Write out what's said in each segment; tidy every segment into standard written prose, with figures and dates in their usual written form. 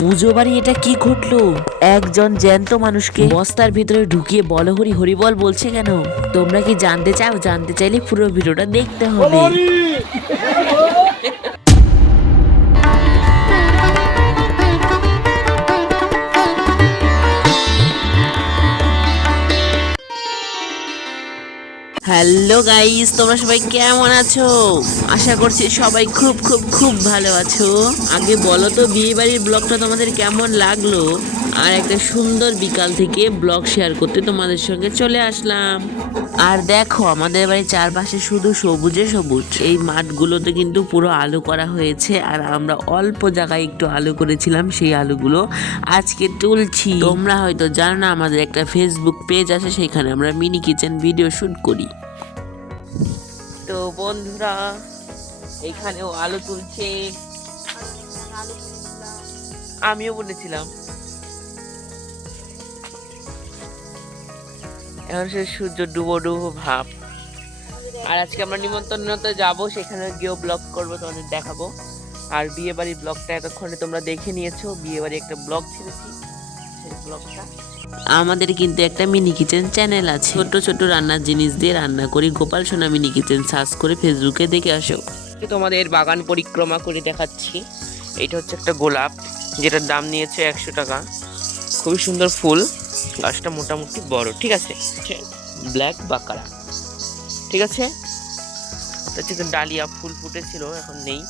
পুজো বাড়ি এটা কি ঘটলো? একজন জ্যান্ত মানুষকে বস্তার ভিতরে ঢুকিয়ে বল হরি হরি বল বলছে কেন? তোমরা কি জানতে চাও? জানতে চাইলে পুরো ভিডিওটা দেখতে হবে। হ্যালো গাইস, তোমরা সবাই কেমন আছো? আশা করছি সবাই খুব খুব খুব ভালো আছো। আগে বলো তো বিয়ে বাড়ির ব্লগটা তোমাদের কেমন লাগলো? আর একটা সুন্দর বিকাল থেকে ব্লগ শেয়ার করতে তোমাদের সঙ্গে চলে আসলাম। আর দেখো আমাদের বাড়ির চারপাশে শুধু সবুজে সবুজ। এই মাঠগুলোতে কিন্তু পুরো আলু করা হয়েছে, আর আমরা অল্প জায়গায় একটু আলু করেছিলাম, সেই আলুগুলো আজকে তুলছি। তোমরা হয়তো জানো না, আমাদের একটা ফেসবুক পেজ আছে, সেখানে আমরা মিনি কিচেন ভিডিও শুট করি। তো বন্ধুরা এইখানেও আলু তুলছে, আমিও বলেছিলাম। এখন সে সূর্য ডুবো ডুবো ভাব। আর আজকে আমরা নিমন্ত্রণতে যাব, সেখানে গিয়েও ব্লগ করবো, তোমাদের দেখাবো। আর বিয়ে বাড়ির ব্লগটা এতক্ষণে তোমরা দেখে নিয়েছো, বিয়ে বাড়ি একটা ব্লগ ছেড়েছি, সেই ব্লগটা। আমাদের কিন্তু একটা মিনি কিচেন চ্যানেল আছে, ছোট ছোট রান্নার জিনিস দিয়ে রান্না করি। গোপাল সোনা মিনি কিচেন সার্চ করে ফেসবুকে দেখে আসো। তোমাদের বাগান পরিক্রমা করে দেখাচ্ছি। এটা হচ্ছে একটা গোলাপ, যেটার দাম নিয়েছে 100 টাকা। খুবই সুন্দর ফুল, গাছটা মোটামুটি বড়, ঠিক আছে। ব্ল্যাক বাকারা, ঠিক আছে। হচ্ছে ডালিয়া ফুল ফুটেছিল, এখন নেই।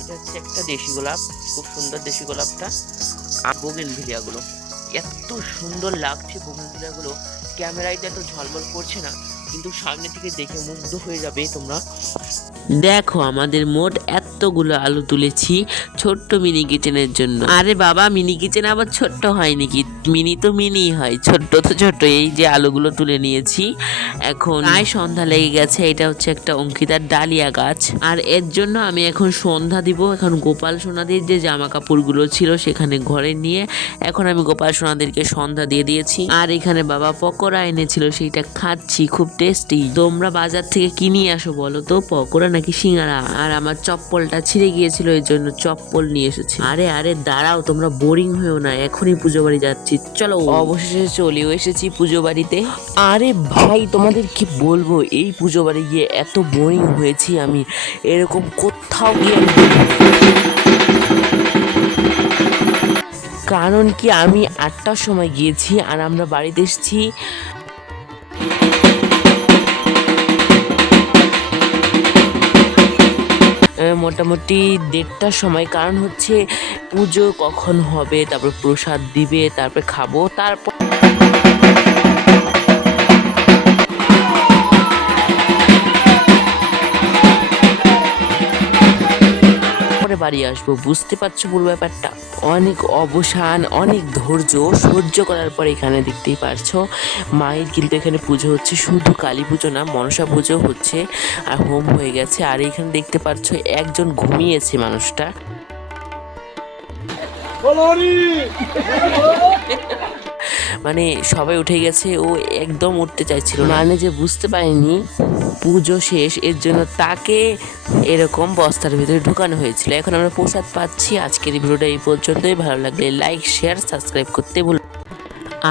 এটা হচ্ছে একটা দেশি গোলাপ, খুব সুন্দর দেশি গোলাপটা। আর বোগেনভিলিয়াগুলো এত সুন্দর লাগছে, বোগেনভিলিয়াগুলো ক্যামেরায় তো এত ঝলমল করছে না, কিন্তু সামনে থেকে দেখে মুগ্ধ হয়ে যাবে তোমরা। দেখো আমাদের মোট এতগুলো আলু তুলেছি ছোট্ট মিনি কিচেনের জন্য। আরে বাবা, মিনি কিচেন আবার ছোট্ট হয় নাকি? মিনি তো মিনি হয়, ছোট্ট তো ছোট্ট। এই যে আলুগুলো তুলে নিয়েছি, এখন প্রায় সন্ধ্যা লেগে গেছে। এটা হচ্ছে একটা অঙ্কিতার ডালিয়া গাছ, আর এর জন্য আমি এখন সন্ধ্যা দিব। এখন গোপাল সোনাদের যে জামা কাপড়গুলো ছিল সেখানে ঘরে নিয়ে এখন আমি গোপাল সোনাদেরকে সন্ধ্যা দিয়ে দিয়েছি। আর এখানে বাবা পকোড়া এনেছিল, সেইটা খাচ্ছি, খুব টেস্টি। তোমরা বাজার থেকে কি নিয়ে আসো বলো তো, পকোড়া নাকি সিঙ্গারা? আর আমার চপ্পলটা ছিঁড়ে গিয়েছিল, এই জন্য চপ্পল নিয়ে এসেছি। আরে আরে দাঁড়াও, তোমরা বোরিং হয়েও না, এখনই পুজো বাড়ি যাচ্ছি, চলো। অবশেষে চলেও এসেছি পুজো বাড়িতে। আরে ভাই, তোমাদের কি বলবো, এই পুজো বাড়ি গিয়ে এত বোরিং হয়েছি আমি, এরকম কোথাও গিয়ে কারণ কি আমি 8টার সময় গিয়েছি, আর আমরা বাড়িতে এসেছি মোটামুটি 1:30টার সময়। কারণ হচ্ছে পুজো কখন হবে, তারপর প্রসাদ দিবে, তারপর খাবো, তারপর বাড়ি আসবো। বুঝতে পারছো পুরো ব্যাপারটা? অনেক অবসান, অনেক ধৈর্য সহ্য করার পর এখানে দেখতেই পারছো মায়ের কিন্তু এখানে পুজো হচ্ছে। শুধু কালী পুজো না, মনসা পুজো হচ্ছে, আর হোম হয়ে গেছে। আর এখানে দেখতে পারছো একজন ঘুমিয়েছে মানুষটা। মানে সবাই উঠে গেছে, ও একদম উঠতে চাইছিল, মানে যে বুঝতে পারেনি পুজো শেষ, এর জন্য তাকে এরকম বস্তার ভিতরে ঢুকানো হয়েছিল। এখন আমরা প্রসাদ পাচ্ছি। আজকের ভিডিওটা এই পর্যন্তই। ভালো লাগলে লাইক শেয়ার সাবস্ক্রাইব করতে ভুল।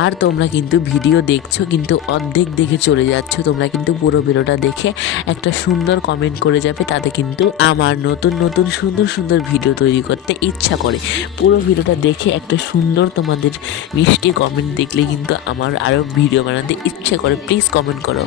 আর তোমরা কিন্তু ভিডিও দেখছো, কিন্তু অর্ধেক দেখে চলে যাচ্ছ। তোমরা কিন্তু পুরো ভিডিওটা দেখে একটা সুন্দর কমেন্ট করে যাবে, তাতে কিন্তু আমার নতুন নতুন সুন্দর সুন্দর ভিডিও তৈরি করতে ইচ্ছা করে। পুরো ভিডিওটা দেখে একটা সুন্দর তোমাদের মিষ্টি কমেন্ট দেখলে কিন্তু আমার আরও ভিডিও বানাতে ইচ্ছে করে। প্লিজ কমেন্ট করো।